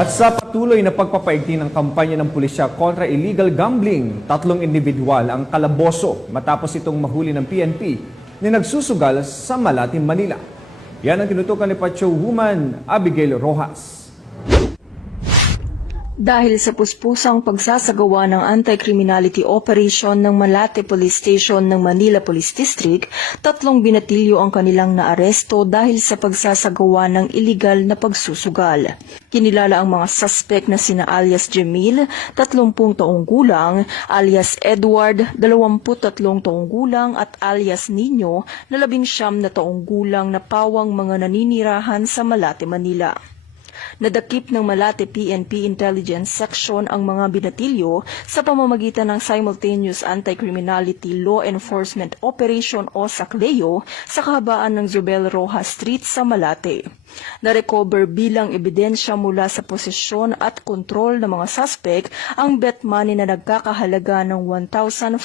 At sa patuloy na pagpapaigting ng kampanya ng pulisya kontra illegal gambling, 3 individual ang kalaboso matapos itong mahuli ng PNP na nagsusugal sa Malate, Manila. Yan ang tinutukan ni Patrol Woman Abigail Rojas. Dahil sa puspusang pagsasagawa ng anti-criminality operation ng Malate Police Station ng Manila Police District, 3 binatilyo ang kanilang naaresto dahil sa pagsasagawa ng illegal na pagsusugal. Kinilala ang mga suspect na sina alias Jamil, 30 taong gulang, alias Edward, 23 taong gulang at alias Nino, na 19 taong gulang na pawang mga naninirahan sa Malate, Manila. Nadakip ng Malate PNP Intelligence Section ang mga binatilyo sa pamamagitan ng Simultaneous Anti-Criminality Law Enforcement Operation o SACLEO sa kahabaan ng Zubel Rojas Street sa Malate. Na-recover bilang ebidensya mula sa posisyon at kontrol ng mga suspect ang bet money na nagkakahalaga ng 1,500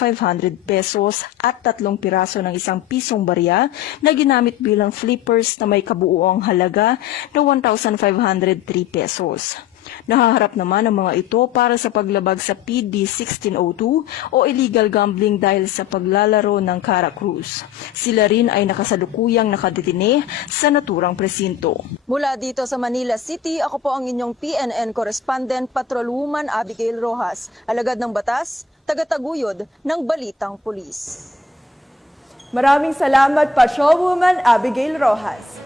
pesos at 3 piraso ng 1 pisong barya na ginamit bilang flippers na may kabuuang halaga na 1,503 pesos. Nahaharap naman ang mga ito para sa paglabag sa PD 1602 o illegal gambling dahil sa paglalaro ng Cara Cruz. Sila rin ay nakasalukuyang nakadetine sa naturang presinto. Mula dito sa Manila City, ako po ang inyong PNN correspondent Patrol Woman Abigail Rojas, alagad ng batas, tagataguyod ng Balitang Pulis. Maraming salamat, Patrol Woman Abigail Rojas.